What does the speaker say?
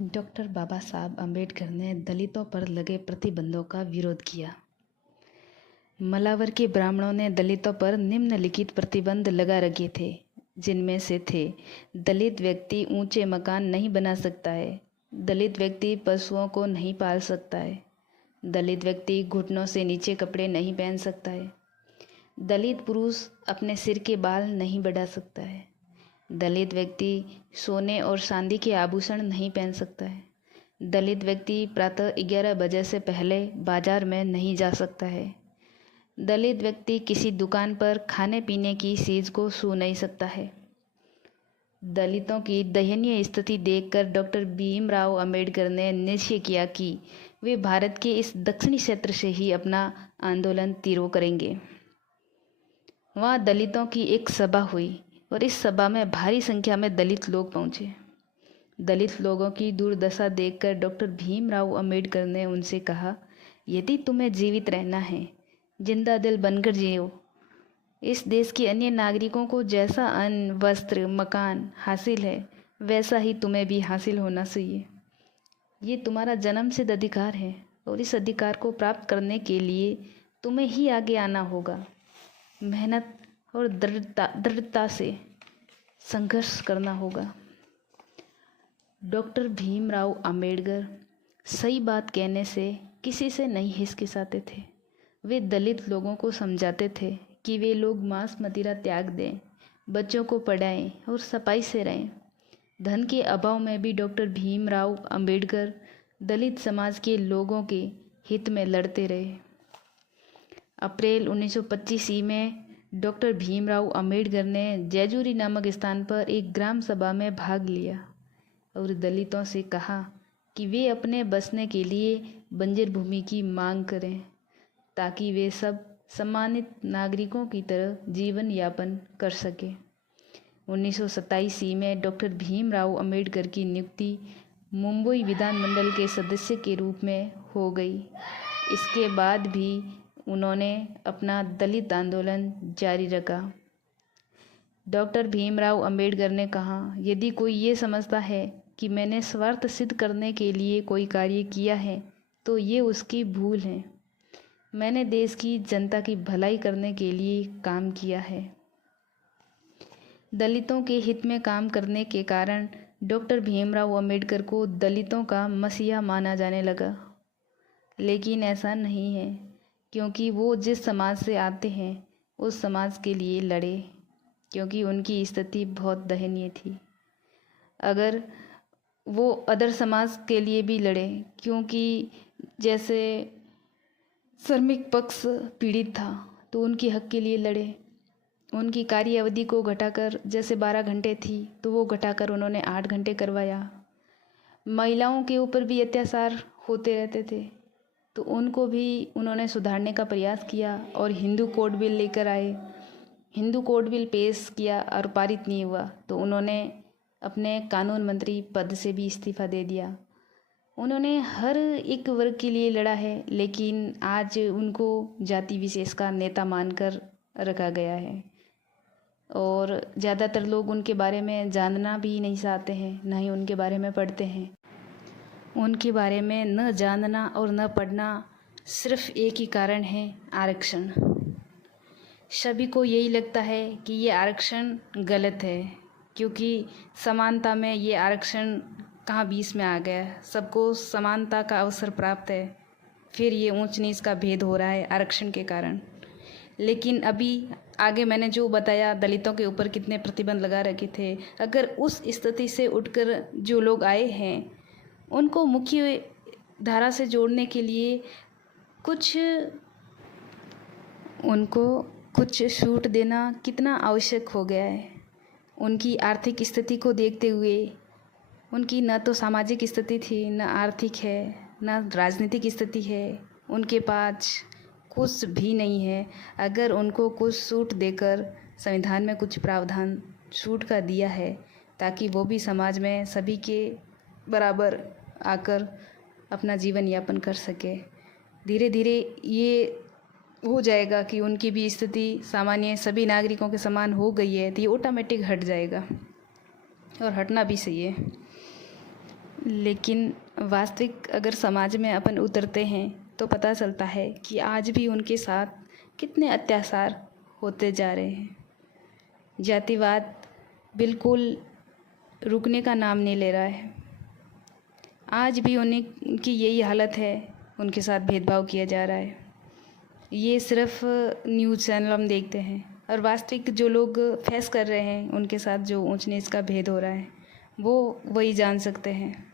Doctor बाबा साहब अम्बेडकर ने दलितों पर लगे प्रतिबंधों का विरोध किया। मलावर के ब्राह्मणों ने दलितों पर निम्नलिखित प्रतिबंध लगा रखे थे, जिनमें से थे: दलित व्यक्ति ऊंचे मकान नहीं बना सकता है, दलित व्यक्ति पशुओं को नहीं पाल सकता है, दलित व्यक्ति घुटनों से नीचे कपड़े नहीं पहन सकता है, दलित पुरुष अपने सिर के बाल नहीं बढ़ा सकता है, दलित व्यक्ति सोने और चांदी के आभूषण नहीं पहन सकता है, दलित व्यक्ति प्रातः 11 बजे से पहले बाजार में नहीं जा सकता है, दलित व्यक्ति किसी दुकान पर खाने पीने की चीज़ को छू नहीं सकता है। दलितों की दयनीय स्थिति देखकर डॉक्टर भीमराव अंबेडकर ने निश्चय किया कि वे भारत के इस दक्षिणी क्षेत्र से ही अपना आंदोलन तीव्र करेंगे। वहाँ दलितों की एक सभा हुई और इस सभा में भारी संख्या में दलित लोग पहुँचे। दलित लोगों की दुर्दशा देखकर डॉक्टर भीमराव अंबेडकर ने उनसे कहा, यदि तुम्हें जीवित रहना है, जिंदा दिल बनकर जियो। इस देश के अन्य नागरिकों को जैसा अन्न, वस्त्र, मकान हासिल है, वैसा ही तुम्हें भी हासिल होना चाहिए। ये तुम्हारा जन्मसिद्ध अधिकार है और इस अधिकार को प्राप्त करने के लिए तुम्हें ही आगे आना होगा। मेहनत और दृढ़ता से संघर्ष करना होगा। डॉक्टर भीमराव अंबेडकर सही बात कहने से किसी से नहीं हिचकिचाते थे। वे दलित लोगों को समझाते थे कि वे लोग मांस मदिरा त्याग दें, बच्चों को पढ़ाएं और सफाई से रहें। धन के अभाव में भी डॉक्टर भीमराव अंबेडकर दलित समाज के लोगों के हित में लड़ते रहे। अप्रैल 1925 ईस्वी में डॉक्टर भीमराव अंबेडकर ने जैजूरी नामक स्थान पर एक ग्राम सभा में भाग लिया और दलितों से कहा कि वे अपने बसने के लिए बंजर भूमि की मांग करें, ताकि वे सब सम्मानित नागरिकों की तरह जीवन यापन कर सकें। 1927 ईस्वी में डॉक्टर भीमराव अंबेडकर की नियुक्ति मुंबई विधानमंडल के सदस्य के रूप में हो गई। इसके बाद भी उन्होंने अपना दलित आंदोलन जारी रखा। डॉक्टर भीमराव अंबेडकर ने कहा, यदि कोई ये समझता है कि मैंने स्वार्थ सिद्ध करने के लिए कोई कार्य किया है, तो ये उसकी भूल है। मैंने देश की जनता की भलाई करने के लिए काम किया है। दलितों के हित में काम करने के कारण डॉक्टर भीमराव अंबेडकर को दलितों का मसीहा माना जाने लगा। लेकिन ऐसा नहीं है, क्योंकि वो जिस समाज से आते हैं उस समाज के लिए लड़े, क्योंकि उनकी स्थिति बहुत दयनीय थी। अगर वो अदर समाज के लिए भी लड़े, क्योंकि जैसे श्रमिक पक्ष पीड़ित था तो उनके हक के लिए लड़े। उनकी कार्य अवधि को घटाकर, जैसे 12 घंटे थी तो वो घटाकर उन्होंने 8 घंटे करवाया। महिलाओं के ऊपर भी अत्याचार होते रहते थे तो उनको भी उन्होंने सुधारने का प्रयास किया और हिंदू कोड बिल लेकर आए। हिंदू कोड बिल पेश किया और पारित नहीं हुआ तो उन्होंने अपने कानून मंत्री पद से भी इस्तीफा दे दिया। उन्होंने हर एक वर्ग के लिए लड़ा है, लेकिन आज उनको जाति विशेष का नेता मानकर रखा गया है और ज़्यादातर लोग उनके बारे में जानना भी नहीं चाहते हैं, ना ही उनके बारे में पढ़ते हैं। उनके बारे में न जानना और न पढ़ना सिर्फ एक ही कारण है, आरक्षण। सभी को यही लगता है कि ये आरक्षण गलत है, क्योंकि समानता में ये आरक्षण कहाँ बीच में आ गया। सबको समानता का अवसर प्राप्त है, फिर ये ऊंच नीच का भेद हो रहा है आरक्षण के कारण। लेकिन अभी आगे मैंने जो बताया, दलितों के ऊपर कितने प्रतिबंध लगा रखे थे, अगर उस स्थिति से उठकर जो लोग आए हैं उनको मुख्य धारा से जोड़ने के लिए उनको कुछ छूट देना कितना आवश्यक हो गया है। उनकी आर्थिक स्थिति को देखते हुए, उनकी न तो सामाजिक स्थिति थी, न आर्थिक है, न राजनीतिक स्थिति है, उनके पास कुछ भी नहीं है। अगर उनको कुछ छूट देकर संविधान में कुछ प्रावधान छूट का दिया है ताकि वो भी समाज में सभी के बराबर आकर अपना जीवन यापन कर सके, धीरे धीरे ये हो जाएगा कि उनकी भी स्थिति सामान्य सभी नागरिकों के समान हो गई है, तो ये ऑटोमेटिक हट जाएगा और हटना भी चाहिए। लेकिन वास्तविक अगर समाज में अपन उतरते हैं तो पता चलता है कि आज भी उनके साथ कितने अत्याचार होते जा रहे हैं। जातिवाद बिल्कुल रुकने का नाम नहीं ले रहा है। आज भी उनकी यही हालत है, उनके साथ भेदभाव किया जा रहा है। ये सिर्फ न्यूज़ चैनल हम देखते हैं, और वास्तविक जो लोग फेस कर रहे हैं उनके साथ जो ऊंच नीच का भेद हो रहा है वो वही जान सकते हैं।